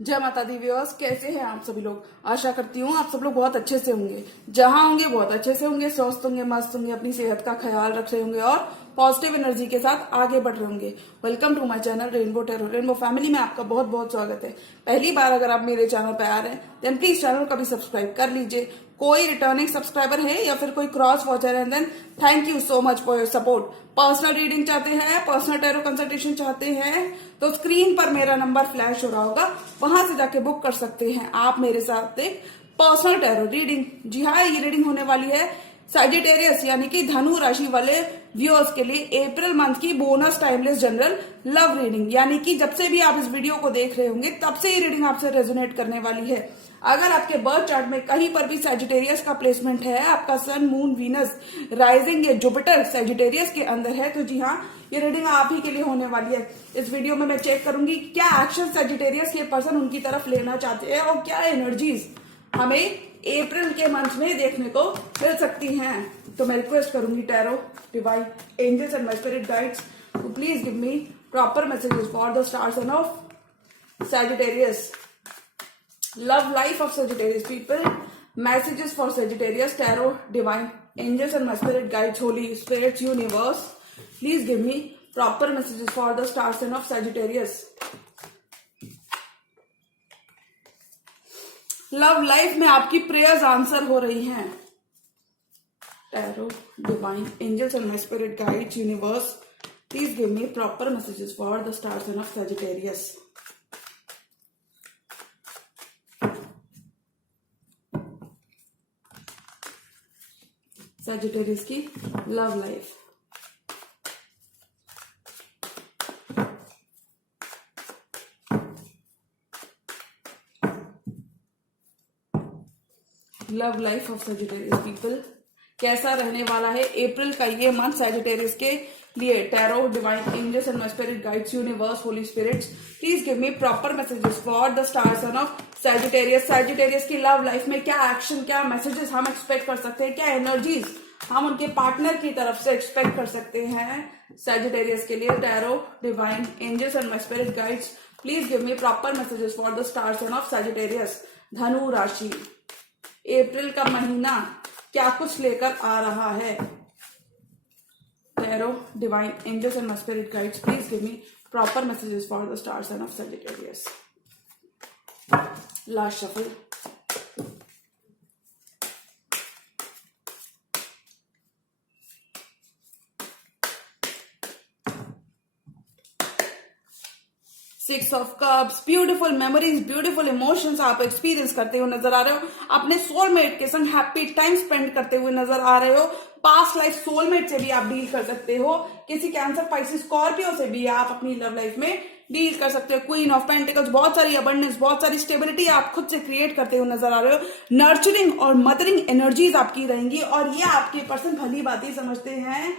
जय माता the viewers, कैसे हैं आप सभी लोग। आशा करती हूँ आप सब लोग बहुत अच्छे से होंगे। जहां होंगे बहुत अच्छे से होंगे, स्वस्थ होंगे, मस्त होंगे, अपनी सेहत का ख्याल रख रहे होंगे और पॉजिटिव एनर्जी के साथ आगे बढ़ रहे होंगे। Welcome to my channel rainbow tarot. Rainbow family में आपका बहुत बहुत स्वागत है। पहली बार अगर आप मेरे चैनल पे आ रहे हैं देन प्लीज चैनल को भी सब्सक्राइब कर लीजिए। कोई रिटर्निंग सब्सक्राइबर है या फिर कोई क्रॉस वॉचर है then thank you so much for your support. Personal reading चाहते हैं, पर्सनल टैरो कंसल्टेशन चाहते हैं तो स्क्रीन पर मेरा नंबर फ्लैश हो रहा होगा, वहां से जाके बुक कर सकते हैं आप मेरे साथ एक पर्सनल टैरो रीडिंग। जी हाँ, ये रीडिंग होने वाली है सैजिटेरियस यानी कि धनु राशि वाले व्यूअर्स के लिए अप्रैल मंथ की bonus timeless general love reading. यानी कि जब से भी आप इस वीडियो को देख रहे होंगे तब से ये रीडिंग आपसे रेजोनेट करने वाली है। अगर आपके बर्थ चार्ट में कहीं पर भी सैजिटेरियस का प्लेसमेंट है, आपका सन, मून, वीनस, राइजिंग या जुपिटर सैजिटेरियस के अंदर है, तो जी हाँ, ये रीडिंग आप ही के लिए होने वाली है। इस वीडियो में मैं चेक करूंगी क्या एक्शन सैजिटेरियस के पर्सन उनकी तरफ लेना चाहते हैं और क्या एनर्जीज हमें अप्रैल के मंथ में देखने को मिल सकती हैं। तो मैं रिक्वेस्ट करूंगी tarot, divine angels and my spirit guides to please give me proper messages for the star sun of Sagittarius. Love life of Sagittarius people. Messages for Sagittarius, Tarot, Divine, Angels and my spirit guides, Holy Spirits, Universe. Please give me proper messages for the star sign of Sagittarius. Love life में आपकी prayers answer हो रही हैं। Tarot, Divine, Angels and my spirit guides, Universe. Please give me proper messages for the star sign of Sagittarius. Sagittarius की love life. Love life of Sagittarius people कैसा रहने वाला है अप्रैल का ये मंथ सैजिटेरियस के लिए। Tarot, divine angels and my spirit guides, universe, holy spirits, please give me proper messages for the star sun of Sagittarius. Sagittarius की love life में क्या एक्शन, क्या मैसेजेस हम एक्सपेक्ट कर सकते हैं, क्या एनर्जीज हम उनके पार्टनर की तरफ से एक्सपेक्ट कर सकते हैं सैजिटेरियस के लिए। Tarot, divine angels and my spirit guides, please give me proper messages for the star sun of Sagittarius. धनु राशि, अप्रैल का महीना क्या कुछ लेकर आ रहा है। Tarot, divine angels and my spirit guides, please give me proper messages for the star sun of Sagittarius. Last shuffle. Six of cups, beautiful memories, beautiful emotions आप एक्सपीरियंस करते हुए नजर आ रहे हो। अपने सोलमेट के संग हैप्पी टाइम स्पेंड करते हुए नजर आ रहे हो। पास्ट लाइफ सोलमेट से भी आप डील कर सकते हो। किसी कैंसर, पाइसिस, स्कॉर्पियो से भी आप अपनी लव लाइफ में डील कर सकते हो। क्वीन ऑफ पेंटिकल्स, बहुत सारी अबंडेंस, बहुत सारी स्टेबिलिटी आप खुद से क्रिएट करते हुए नजर आ रहे हो। नर्चरिंग और मदरिंग एनर्जीज आपकी रहेंगी और ये आपके पर्सन भली बात समझते हैं।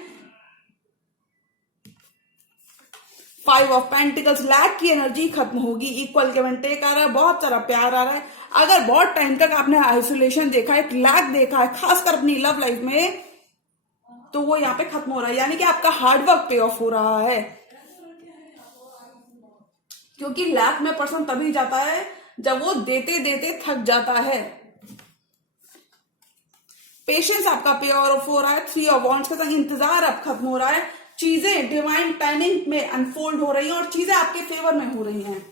फाइव ऑफ पेंटिकल्स, लैक की एनर्जी खत्म होगी, इक्वल गिव एंड टेक आ रहा है, बहुत सारा प्यार आ रहा है। अगर बहुत टाइम तक आपने आइसोलेशन देखा है, लैक देखा है, खासकर अपनी लव लाइफ में, तो वो यहाँ पे खत्म हो रहा है। यानी कि आपका हार्डवर्क पे ऑफ हो रहा है, क्योंकि लैक में पर्सन तभी जाता है जब वो देते देते थक जाता है। पेशेंस आपका पे ऑफ हो रहा है। थ्री ऑफ वॉन्ड्स के साथ इंतजार अब खत्म हो रहा है। चीजें डिवाइन टाइमिंग में अनफोल्ड हो रही हैं और चीजें आपके फेवर में हो रही हैं।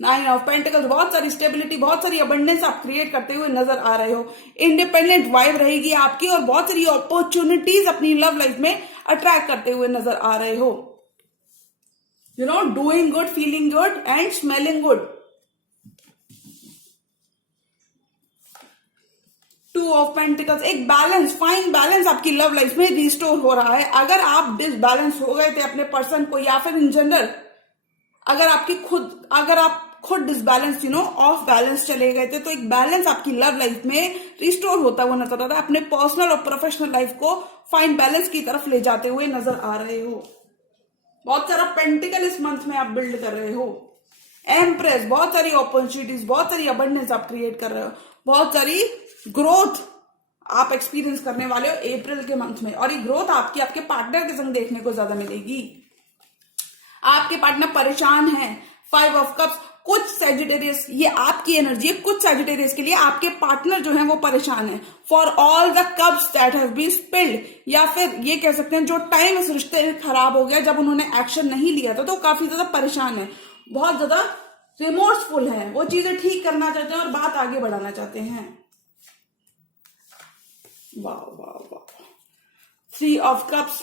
नाइन ऑफ पेंटिकल्स, बहुत सारी स्टेबिलिटी, बहुत सारी अबंडेंस आप क्रिएट करते हुए नजर आ रहे हो। इंडिपेंडेंट वाइब रहेगी आपकी और बहुत सारी अपॉर्चुनिटीज अपनी लव लाइफ में अट्रैक्ट करते हुए नजर आ रहे हो। You know, doing good, feeling good and smelling good. Two of pentacles, एक बैलेंस, फाइन बैलेंस आपकी लव लाइफ में रिस्टोर हो रहा है। अगर आप डिसबैलेंस हो गए थे अपने पर्सन को या फिर इन जनरल अगर आप खुद डिसबैलेंस, ऑफ बैलेंस चले गए थे, तो एक बैलेंस आपकी लव लाइफ में रिस्टोर होता हुआ नजर आ रहा है। अपने पर्सनल और प्रोफेशनल लाइफ को फाइन बैलेंस की तरफ ले जाते हुए नजर आ रहे हो। बहुत सारा पेंटिकल इस मंथ में आप बिल्ड कर रहे हो। एम्प्रेस, बहुत सारी अपॉर्चुनिटीज, बहुत सारी अबंडेंस आप क्रिएट कर रहे हो। बहुत सारी ग्रोथ आप एक्सपीरियंस करने वाले हो अप्रैल के मंथ में, और ये ग्रोथ आपके पार्टनर के संग देखने को ज्यादा मिलेगी। आपके पार्टनर परेशान हैं। फाइव ऑफ कप्स, कुछ सैजिटेरियस, ये आपकी एनर्जी है, कुछ सैजिटेरियस के लिए आपके पार्टनर जो है वो परेशान है for all the cups that have been spilled, या फिर ये कह सकते हैं जो टाइम इस रिश्ते में खराब हो गया जब उन्होंने एक्शन नहीं लिया था, तो काफी ज्यादा परेशान है, बहुत ज्यादा रिमोर्सफुल है, वो चीजें ठीक करना चाहते हैं और बात आगे बढ़ाना चाहते हैं। वाह वाह वाह। 3 ऑफ कप्स,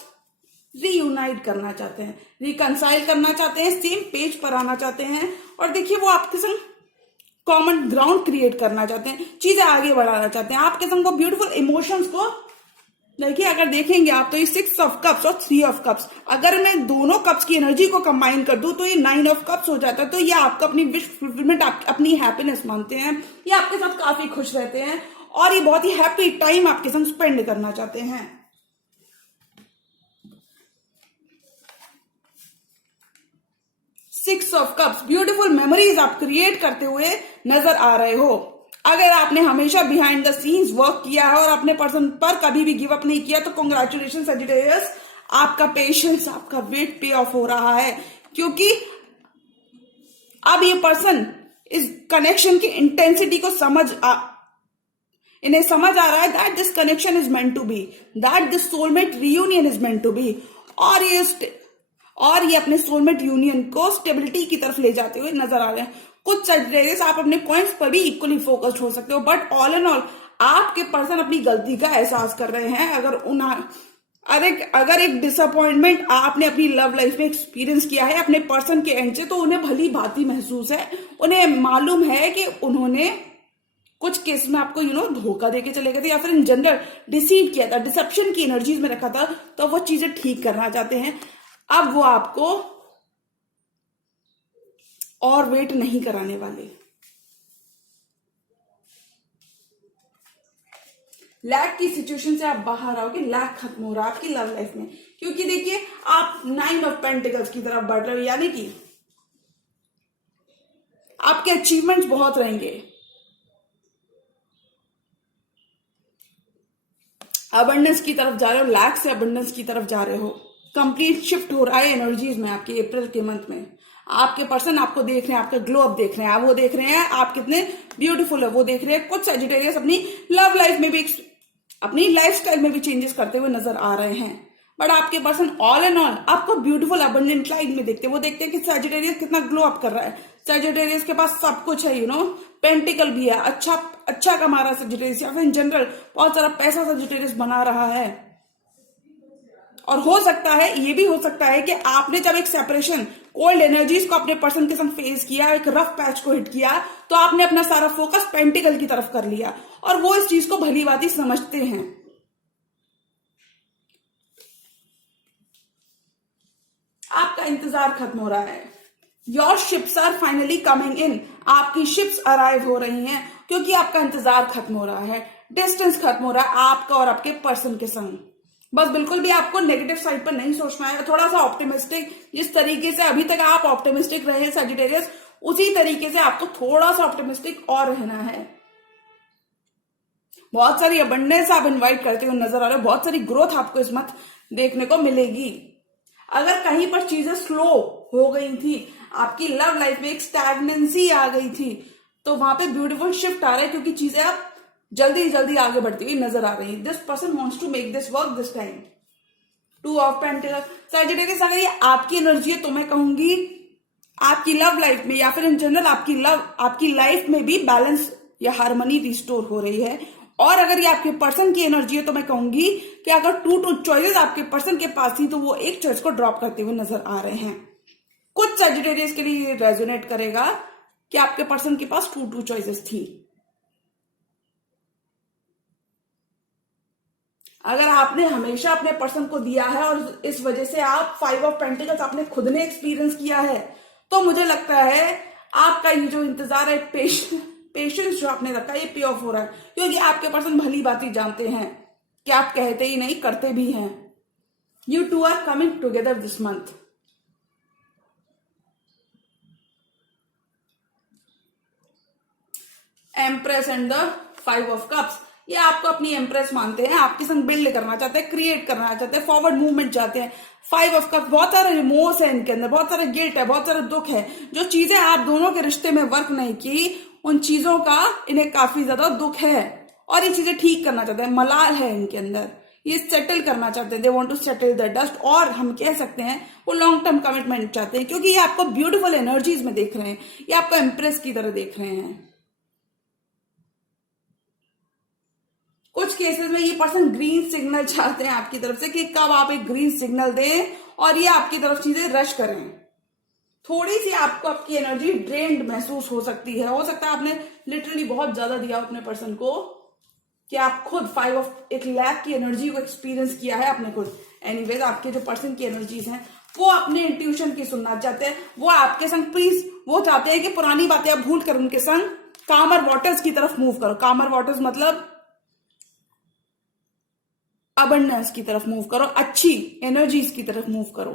रीयूनाइट करना चाहते हैं, रिकंसाइल करना चाहते हैं, सेम पेज पर आना चाहते हैं, और देखिए वो आपके संग कॉमन ग्राउंड क्रिएट करना चाहते हैं, चीजें आगे बढ़ाना चाहते हैं आपके संग, को ब्यूटीफुल इमोशंस को। देखिए अगर देखेंगे आप तो ये 6 ऑफ कप्स और 3 ऑफ कप्स, अगर मैं दोनों कप्स की एनर्जी को कंबाइन कर दूं तो ये 9 ऑफ कप्स हो जाता है। तो ये आपका अपनी विश फुलफिलमेंट, अपनी हैप्पीनेस मानते हैं, ये आपके साथ काफी खुश रहते हैं और ये बहुत ही हैप्पी टाइम आपके संग स्पेंड करना चाहते हैं। 6 ऑफ कप्स, ब्यूटीफुल मेमोरीज आप क्रिएट करते हुए नजर आ रहे हो। अगर आपने हमेशा बिहाइंड द सीन्स वर्क किया है और अपने पर्सन पर कभी भी गिव अप नहीं किया तो कांग्रेचुलेशन सजिटेरियस, आपका पेशेंस, आपका वेट पे ऑफ हो रहा है, क्योंकि अब ये पर्सन इस कनेक्शन की इंटेंसिटी को इन्हें समझ आ रहा है that this connection is meant to be, that this soulmate reunion is meant to be, और ये अपने सोलमेट यूनियन को स्टेबिलिटी की तरफ ले जाते हुए नजर आ रहे हैं। कुछ सजिटेरियस आप अपने पॉइंट्स पर भी इक्वली फोकस्ड हो सकते हो, बट ऑल एंड ऑल आपके पर्सन अपनी गलती का एहसास कर रहे हैं। अगर एक डिसअपॉइंटमेंट आपने अपनी लव लाइफ में एक्सपीरियंस किया है अपने पर्सन के एंड से, तो उन्हें भली भांति महसूस है, उन्हें मालूम है कि उन्होंने कुछ केस में आपको धोखा देके चले गए थे या फिर इन जनरल डिसीव किया था, डिसेप्शन की एनर्जीज में रखा था, तो वो चीजें ठीक करना चाहते हैं। अब वो आपको और वेट नहीं कराने वाले। लैक की सिचुएशन से आप बाहर आओगे, लैक खत्म हो रहा है आपकी लव लाइफ में, क्योंकि देखिए आप 9 ऑफ पेंटिकल्स की तरफ बढ़ रहे हो, यानी कि आपके अचीवमेंट्स बहुत रहेंगे, अबंडेंस की तरफ जा रहे हो, लैक से अबंडेंस की तरफ जा रहे हो। कंप्लीट शिफ्ट हो रहा है एनर्जीज में आपके अप्रैल के मंथ में। आपके पर्सन आपको देख रहे हैं, आपका ग्लो अप देख रहे हैं, वो देख रहे हैं आप कितने ब्यूटीफुल है, वो देख रहे हैं। कुछ सजिटेरियस अपनी लव लाइफ में भी, अपनी लाइफस्टाइल में भी चेंजेस करते हुए नजर आ रहे हैं, बट आपके पर्सन ऑल एंड ऑल आपको ब्यूटीफुल अबंडेंट लाइफ में देखते हैं। वो देखते हैं कि सजिटेरियस कितना ग्लो अप कर रहा है, सजिटेरियस के पास सब कुछ है, पेंटिकल भी है, अच्छा कमा रहा है सजिटेरियस, या फिर इन जनरल बहुत सारा पैसा सजिटेरियस बना रहा है। और हो सकता है, ये भी हो सकता है कि आपने जब एक सेपरेशन, कोल्ड एनर्जीज को अपने पर्सन के संग फेस किया, एक रफ पैच को हिट किया, तो आपने अपना सारा फोकस पेंटिकल की तरफ कर लिया, और वो इस चीज को भली भांति समझते हैं। आपका इंतजार खत्म हो रहा है। Your ships are finally coming in, आपकी शिप्स अराइव हो रही हैं, क्योंकि आपका इंतजार खत्म हो रहा है, डिस्टेंस खत्म हो रहा है आपका और आपके पर्सन के संग। बस बिल्कुल भी आपको नेगेटिव साइड पर नहीं सोचना है, थोड़ा सा ऑप्टिमिस्टिक, जिस तरीके से अभी तक आप ऑप्टिमिस्टिक रहे सजिटेरियस, उसी तरीके से आपको थोड़ा सा ऑप्टिमिस्टिक और रहना है। बहुत सारी अबंडेंस आप इनवाइट करते हुए नजर आ रहे हो, बहुत सारी ग्रोथ आपको इस मंथ देखने को मिलेगी। अगर कहीं पर चीजें स्लो हो गई थी, आपकी लव लाइफ में एक स्टैग्नेंसी आ गई थी, तो वहां पे ब्यूटीफुल शिफ्ट आ रहा है, क्योंकि चीजें आप जल्दी आगे बढ़ती हुई नजर आ रही है। This person wants to make this work this time. 2 of pentacles, Sagittarius अगर ये आपकी एनर्जी है तो मैं कहूंगी आपकी लव लाइफ में, या फिर इन जनरल आपकी लाइफ में भी बैलेंस या हार्मनी रिस्टोर हो रही है। और अगर ये आपके पर्सन की एनर्जी है तो मैं कहूंगी कि अगर 2 चॉइसेस आपके पर्सन के पास थी, तो वो एक चॉइस को ड्रॉप करते हुए नजर आ रहे हैं। कुछ सजिटेरियस के लिए रेजोनेट करेगा कि आपके पर्सन के पास 2 चॉइसेस थी। अगर आपने हमेशा अपने पर्सन को दिया है और इस वजह से आप 5 ऑफ पेंटिकल्स आपने खुद ने एक्सपीरियंस किया है, तो मुझे लगता है आपका ये जो इंतजार है, पेशेंस जो आपने रखा है, ये पे ऑफ हो रहा है, क्योंकि आपके पर्सन भली बात जानते हैं कि आप कहते ही नहीं करते भी हैं। You two are coming together this month. Empress and the 5 of Cups. ये आपको अपनी एम्प्रेस मानते हैं, आपके संग बिल्ड करना चाहते हैं, क्रिएट करना चाहते हैं, फॉरवर्ड मूवमेंट चाहते हैं। 5 ऑफ कप्स, बहुत सारे रिमोर्स है इनके अंदर, बहुत सारा गिल्ट है, बहुत सारा दुख है। जो चीजें आप दोनों के रिश्ते में वर्क नहीं की, उन चीजों का इन्हें काफी ज्यादा दुख है और ये चीजें ठीक करना चाहते हैं। मलाल है इनके अंदर, ये सेटल करना चाहते हैं, they want to settle the dust. और हम कह सकते हैं वो लॉन्ग टर्म कमिटमेंट चाहते हैं, क्योंकि ये आपको ब्यूटीफुल एनर्जीज में देख रहे हैं, ये आपको एम्प्रेस की तरह देख रहे हैं। कुछ केसेस में ये पर्सन ग्रीन सिग्नल चाहते हैं आपकी तरफ से कि कब आप एक ग्रीन सिग्नल दें और ये आपकी तरफ चीजें रश करें। थोड़ी सी आपको आपकी एनर्जी ड्रेन्ड महसूस हो सकती है। हो सकता है आपने लिटरली बहुत ज्यादा दिया अपने पर्सन को, कि आप खुद 5 ऑफ एक लैक की एनर्जी को एक्सपीरियंस किया है आपने खुद। एनीवेज, आपके जो पर्सन की एनर्जीज हैं वो अपने इंट्यूशन की सुनना चाहते हैं। वो आपके संग प्लीज वो चाहते हैं कि पुरानी बातें आप भूल कर उनके संग कामर वाटर्स की तरफ मूव करो। कामर वाटर्स मतलब अबंडेंस की तरफ मूव करो, अच्छी एनर्जीज की तरफ मूव करो।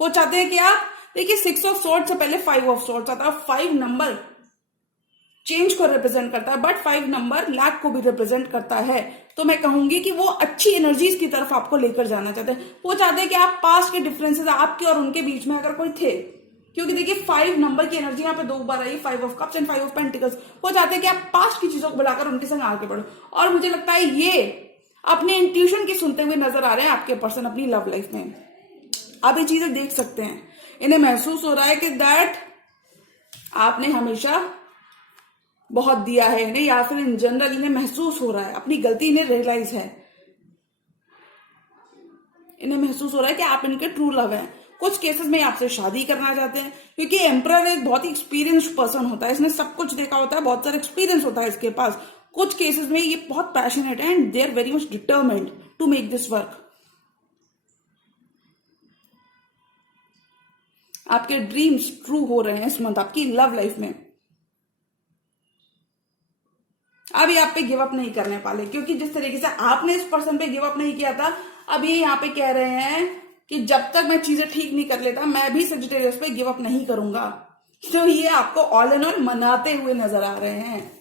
वो चाहते हैं कि आप देखिए 6 ऑफ सॉर्ड से पहले 5 ऑफ सॉर्ड आता है। 5 नंबर चेंज को रिप्रेजेंट करता है, बट 5 नंबर लैक को भी रिप्रेजेंट करता है। तो मैं कहूंगी कि वो अच्छी एनर्जीज की तरफ आपको लेकर जाना चाहते हैं। वो चाहते हैं कि आप पास्ट के डिफरेंसेस आपके और उनके बीच में अगर कोई थे, क्योंकि देखिए 5 नंबर की एनर्जी यहाँ पे 2 बार आई, 5 of cups and 5 of pentacles. वो चाहते हैं कि आप पास्ट की चीजों को बुलाकर उनके संग आगे बढ़ो। और मुझे लगता है ये अपने इंट्यूशन की सुनते हुए नजर आ रहे हैं आपके पर्सन अपनी लव लाइफ में। आप ये चीजें देख सकते हैं, इन्हें महसूस हो रहा है कि दैट आपने हमेशा बहुत दिया है इन्हें, या फिर इन जनरल इन्हें महसूस हो रहा है अपनी गलती, इन्हें रियलाइज है, इन्हें महसूस हो रहा है कि आप इनके ट्रू लव हैं। कुछ केसेस में आपसे शादी करना चाहते हैं, क्योंकि एम्परर एक बहुत ही एक्सपीरियंस्ड पर्सन होता है, इसने सब कुछ देखा होता है, बहुत सारा एक्सपीरियंस होता है इसके पास। कुछ केसेस में ये बहुत पैशनेट है and they are very much determined to make this work. आपके ड्रीम्स ट्रू हो रहे हैं इस मंथ आपकी लव लाइफ में। अब ये आप पे गिव अप नहीं करने वाले, क्योंकि जिस तरीके से आपने इस पर्सन पे गिव अप नहीं किया था, अब ये यहाँ पे कह रहे हैं कि जब तक मैं चीजें ठीक नहीं कर लेता मैं भी सजिटेरियस पे गिव अप नहीं करूंगा। तो ये आपको ऑल एंड ऑल मनाते हुए नजर आ रहे हैं,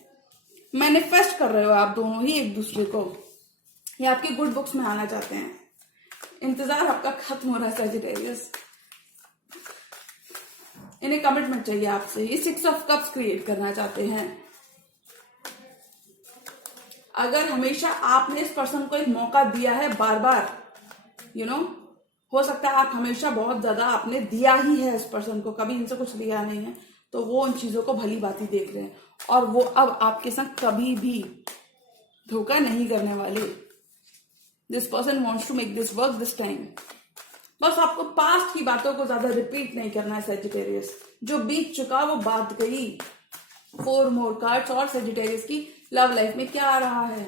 मैनिफेस्ट कर रहे हो आप दोनों ही एक दूसरे को। ये आपके गुड बुक्स में आना चाहते हैं। इंतजार आपका खत्म हो रहा है सजिटेरियस, इन्हें कमिटमेंट चाहिए आपसे। ये 6 ऑफ कप्स क्रिएट करना चाहते हैं। अगर हमेशा आपने इस पर्सन को एक मौका दिया है बार बार, हो सकता है आप हमेशा बहुत ज्यादा आपने दिया ही है इस पर्सन को, कभी इनसे कुछ लिया नहीं है, तो वो उन चीजों को भली बात ही देख रहे हैं और वो अब आपके साथ कभी भी धोखा नहीं करने वाले। This person wants to make this work this time. बस आपको पास्ट की बातों को ज्यादा रिपीट नहीं करना है सजिटेरियस। जो बीत चुका वो बात गई। 4 मोर कार्ड्स और सजिटेरियस की लव लाइफ में क्या आ रहा है।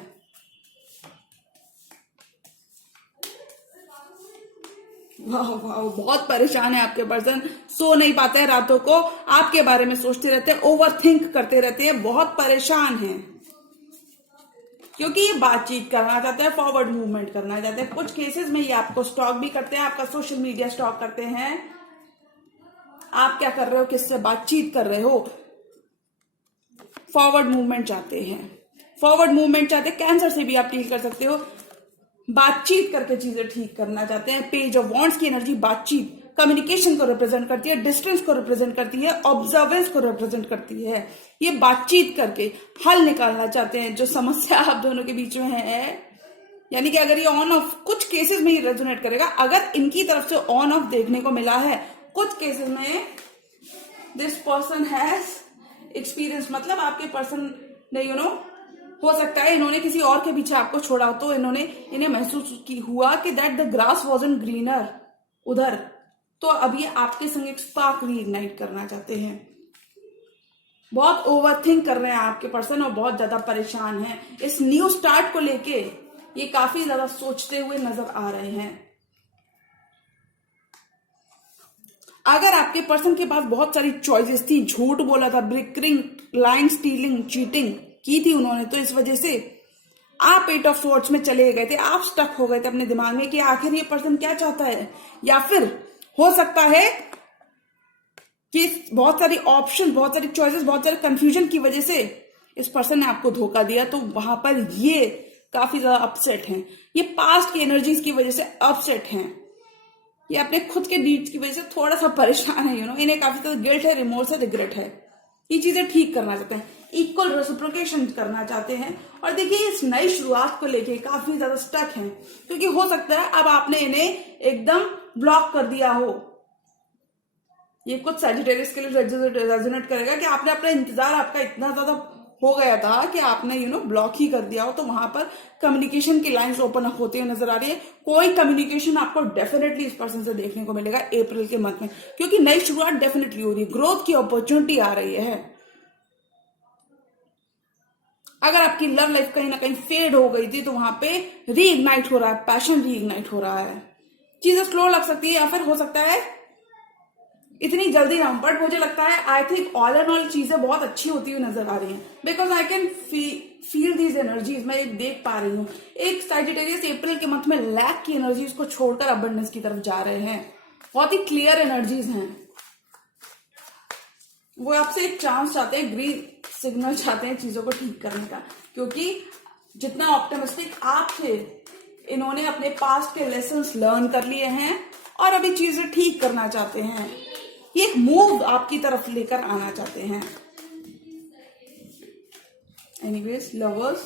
वाह वाह, बहुत परेशान है आपके पर्सन, सो नहीं पाते हैं रातों को, आपके बारे में सोचते रहते हैं, ओवर थिंक करते रहते हैं, बहुत परेशान हैं, क्योंकि ये बातचीत करना चाहते हैं, फॉरवर्ड मूवमेंट करना चाहते हैं। कुछ केसेस में ये आपको स्टॉक भी करते हैं, आपका सोशल मीडिया स्टॉक करते हैं। आप क्या कर रहे हो, किससे बातचीत कर रहे हो, फॉरवर्ड मूवमेंट चाहते हैं। फॉरवर्ड मूवमेंट चाहते हैं, कैंसर से भी आप डील कर सकते हो, बातचीत करके चीजें ठीक करना चाहते हैं। पेज ऑफ वॉन्ड्स की एनर्जी बातचीत, कम्युनिकेशन को रिप्रेजेंट करती है, डिस्टेंस को रिप्रेजेंट करती है, ऑब्जर्वेंस को रिप्रेजेंट करती है। ये बातचीत करके हल निकालना चाहते हैं जो समस्या आप दोनों के बीच में है। यानी कि अगर ये ऑन ऑफ, कुछ केसेस में ये रेजोनेट करेगा, अगर इनकी तरफ से ऑन ऑफ देखने को मिला है, कुछ केसेस में दिस पर्सन हैज एक्सपीरियंस, मतलब आपके पर्सन ने हो सकता है इन्होंने किसी और के पीछे आपको छोड़ा, तो इन्हें महसूस हुआ कि that the grass wasn't greener उधर, तो अब ये आपके संग एक स्पार्क रीइग्नाइट करना चाहते हैं। बहुत ओवरथिंक कर रहे हैं आपके पर्सन और बहुत ज्यादा परेशान हैं। इस न्यू स्टार्ट को लेके ये काफी ज्यादा सोचते हुए नजर आ रहे हैं। अगर आपके पर्सन के पास बहुत सारी चॉइसेस थी, झूठ बोला था, ब्रिकरिंग, लाइंग, स्टीलिंग, चीटिंग की थी उन्होंने, तो इस वजह से आप 8 ऑफ सोर्ड्स में चले गए थे, आप स्टक हो गए थे अपने दिमाग में कि आखिर ये पर्सन क्या चाहता है। या फिर हो सकता है कि बहुत सारी ऑप्शन, बहुत सारी चॉइसेस, बहुत सारे कंफ्यूजन की वजह से इस पर्सन ने आपको धोखा दिया, तो वहां पर ये काफी ज्यादा अपसेट हैं, ये पास्ट की एनर्जीज की वजह से अपसेट हैं, ये अपने खुद के डीड्स की वजह से थोड़ा सा परेशान है, इन्हें काफी ज्यादा गिल्ट है, रिमोर्स है, रिग्रेट है। ये चीजें ठीक करना चाहते हैं, इक्वल रेसिप्रोकेशन करना चाहते हैं। और देखिए इस नई शुरुआत को लेके काफी ज्यादा स्टक हैं, क्योंकि हो सकता है अब आपने इन्हें एकदम ब्लॉक कर दिया हो। ये कुछ सैजिटेरियस के लिए रेजोनेट करेगा कि आपने अपना इंतजार आपका इतना ज्यादा हो गया था कि आपने ब्लॉक ही कर दिया हो, तो वहां पर कम्युनिकेशन की लाइंस ओपन अप होती हुई नजर आ रही है। कोई कम्युनिकेशन आपको डेफिनेटली इस पर्सन से देखने को मिलेगा अप्रैल के मंथ में, क्योंकि नई शुरुआत डेफिनेटली हो रही है, ग्रोथ की अपॉर्चुनिटी आ रही है। अगर आपकी लव लाइफ कहीं ना कहीं फेड हो गई थी तो वहां पे रीइग्नाइट हो रहा है, पैशन रीइग्नाइट हो रहा है। चीजें स्लो लग सकती है या फिर हो सकता है इतनी जल्दी ना, बट मुझे लगता है I think all and all चीजें बहुत अच्छी होती हुई नजर आ रही हैं, because I can feel these energies. मैं देख पा रही हूँ एक सैजिटेरियस अप्रैल के मंथ में लैक की एनर्जीज को छोड़कर अबंडेंस की तरफ जा रहे हैं, बहुत ही क्लियर एनर्जीज हैं। वो आपसे एक चांस चाहते हैं, ग्रीन सिग्नल चाहते हैं चीजों को ठीक करने का, क्योंकि जितना ऑप्टिमिस्टिक आप थे, इन्होंने अपने पास्ट के लेसन्स लर्न कर लिए हैं और अभी चीजें ठीक करना चाहते हैं। ये एक मूव आपकी तरफ लेकर आना चाहते हैं। Anyways lovers,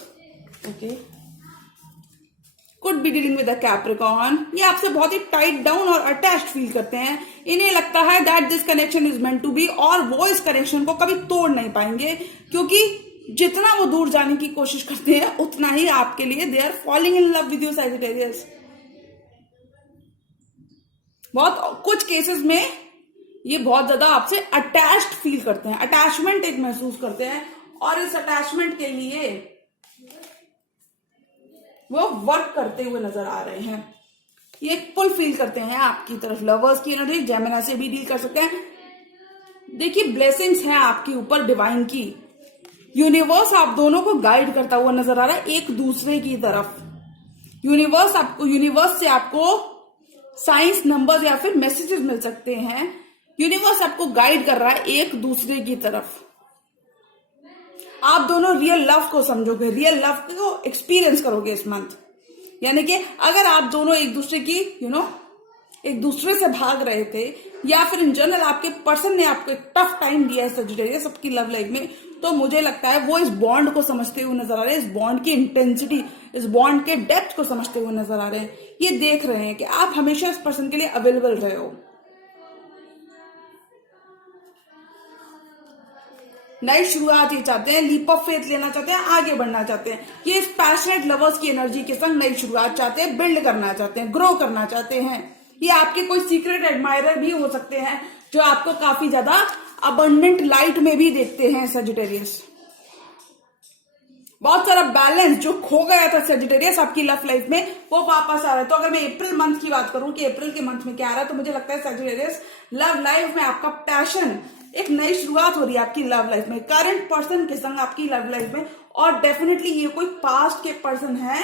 okay, could be dealing with a Capricorn. ये आपसे बहुत ही टाइट डाउन और अटैच्ड फील करते हैं। इन्हें लगता है that this connection is meant to be, और वो इस कनेक्शन को कभी तोड़ नहीं पाएंगे, क्योंकि जितना वो दूर जाने की कोशिश करते हैं उतना ही आपके लिए they are falling in love with you Sagittarius. बहुत कुछ केसेस में ये बहुत ज्यादा आपसे अटैच्ड फील करते हैं, अटैचमेंट एक महसूस करते हैं, और इस अटैचमेंट के लिए वो वर्क करते हुए नजर आ रहे हैं। ये एक पुल फील करते हैं आपकी तरफ। लवर्स की एनर्जी जेमिनी से भी डील कर सकते हैं। देखिए ब्लेसिंग्स हैं आपके ऊपर डिवाइन की, यूनिवर्स आप दोनों को गाइड करता हुआ नजर आ रहा है एक दूसरे की तरफ। यूनिवर्स से आपको साइंस, नंबर्स या फिर मैसेजेस मिल सकते हैं। यूनिवर्स आपको गाइड कर रहा है एक दूसरे की तरफ। आप दोनों रियल लव को समझोगे, रियल लव को एक्सपीरियंस करोगे इस मंथ। यानी कि अगर आप दोनों एक दूसरे की एक दूसरे से भाग रहे थे, या फिर इन जनरल आपके पर्सन ने आपको एक टफ टाइम दिया है सैजिटेरियस आपकी लव लाइफ में, तो मुझे लगता है वो इस बॉन्ड को समझते हुए नजर आ रहे हैं, इस बॉन्ड की इंटेंसिटी, इस बॉन्ड के डेप्थ को समझते हुए नजर आ रहे हैं। ये देख रहे हैं कि आप हमेशा इस पर्सन के लिए अवेलेबल रहे हो। नई शुरुआत ये चाहते हैं, लीप ऑफ फेथ लेना चाहते हैं, आगे बढ़ना चाहते हैं। ये इस पैशनेट लवर्स की एनर्जी के संग नई शुरुआत चाहते हैं, बिल्ड करना चाहते हैं, ग्रो करना चाहते हैं। ये आपके कोई सीक्रेट एडमायरर भी हो सकते हैं जो आपको काफी ज्यादा अबंडेंट लाइट में भी देखते हैं सैजिटेरियस। बहुत सारा बैलेंस जो खो गया था सैजिटेरियस आपकी लव लाइफ में, वो वापस आ रहा है। तो अगर मैं अप्रैल मंथ की बात करूं कि अप्रैल के मंथ में क्या आ रहा है, तो मुझे लगता है सैजिटेरियस लव लाइफ में आपका पैशन, एक नई शुरुआत हो रही है आपकी लव लाइफ में, करंट पर्सन के संग आपकी लव लाइफ में। और डेफिनेटली ये कोई पास्ट के पर्सन है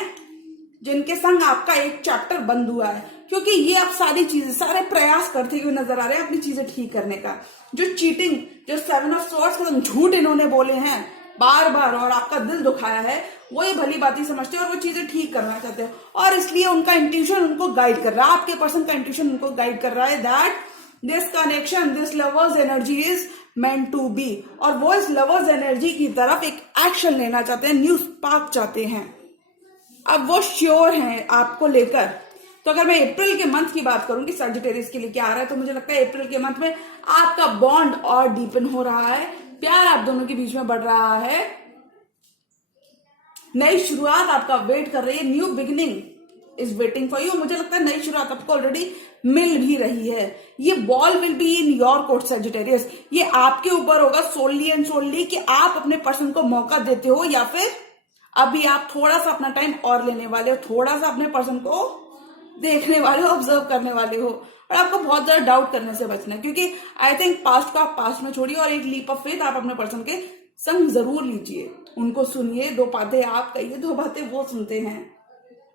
जिनके संग आपका एक चैप्टर बंद हुआ है, क्योंकि ये आप सारी चीजें, सारे प्रयास करते हुए नजर आ रहे हैं अपनी चीजें ठीक करने का। जो चीटिंग, जो 7 ऑफ स्वॉर्ड्स के झूठ इन्होंने बोले हैं बार बार और आपका दिल दुखाया है, वो ये भली बात ही समझते हैं और वो चीजें ठीक करना चाहते हैं, और इसलिए उनका इंट्यूशन उनको गाइड कर रहा है, आपके पर्सन का इंट्यूशन उनको गाइड कर रहा है that this connection, this lovers energy is meant to be. और वो इस लवर्स एनर्जी की तरफ एक एक्शन लेना चाहते हैं, न्यू स्पार्क चाहते हैं। अब वो श्योर हैं आपको लेकर। तो अगर मैं अप्रैल के मंथ की बात करूं कि सैजिटेरियस के लिए क्या आ रहा है, तो मुझे लगता है अप्रैल के मंथ में आपका बॉन्ड और डीपन हो रहा है, प्यार आप दोनों के बीच में बढ़ रहा है, नई शुरुआत आपका वेट कर रही है, new beginning is waiting for you. मुझे लगता है नई शुरुआत आपको ऑलरेडी मिल भी रही है। ये ball will be in your court Sagittarius. ये आपके ऊपर होगा सोनली एंड सोनली कि आप अपने पर्सन को मौका देते हो, या फिर अभी आप थोड़ा सा अपना टाइम और लेने वाले हो, थोड़ा सा अपने पर्सन को देखने वाले हो, ऑब्जर्व करने वाले हो, और आपको बहुत ज्यादा डाउट करने से बचना है, क्योंकि आई थिंक पास्ट को आप पास्ट में छोड़िए और एक लीप ऑफ फेथ आप अपने पर्सन के संग जरूर लीजिए। उनको सुनिए, 2 बातें आप कहिए, 2 बातें वो सुनते हैं।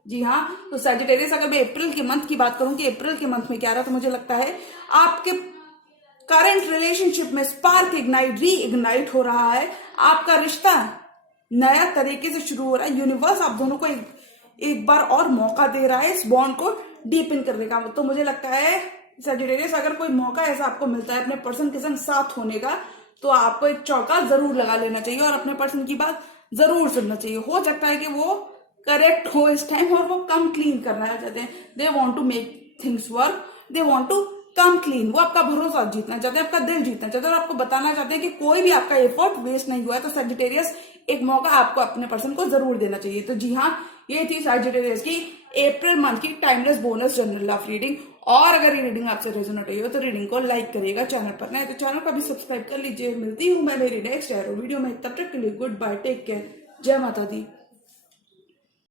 जी हाँ, तो सैजिटेरियस अगर मैं अप्रैल के मंथ की बात करूं कि अप्रैल के मंथ में क्या रहा, तो मुझे लगता है आपके करंट रिलेशनशिप में स्पार्क इग्नाइट, री इग्नाइट हो रहा है। आपका रिश्ता नया तरीके से शुरू हो रहा है। यूनिवर्स आप दोनों को एक एक बार और मौका दे रहा है इस बॉन्ड को डीपन करने का। तो मुझे लगता है सजिटेरियस, अगर कोई मौका ऐसा आपको मिलता है अपने पर्सन के संग साथ होने का, तो आपको एक चौका जरूर लगा लेना चाहिए और अपने पर्सन की बात जरूर सुनना चाहिए। हो सकता है कि वो करेक्ट हो इस टाइम और वो कम क्लीन करना चाहते हैं, they want to make things work, they want to come clean. वो आपका भरोसा जीतना चाहते हैं, आपका दिल जीतना चाहते हैं और आपको बताना चाहते हैं कि कोई भी आपका एफर्ट वेस्ट नहीं हुआ है। तो सजिटेरियस, एक मौका आपको अपने पर्सन को जरूर देना चाहिए। तो जी हाँ, ये थी सजिटेरियस की अप्रैल मंथ की timeless bonus general love reading. और अगर ये रीडिंग आपसे रेजोनेट हुई हो तो रीडिंग को लाइक करिएगा, चैनल पर नए तो चैनल को भी सब्सक्राइब कर लीजिए। मिलती हूँ मैं मेरी नेक्स्ट एरो वीडियो में, तब तक के लिए गुड बाय, टेक केयर, जय माता दी।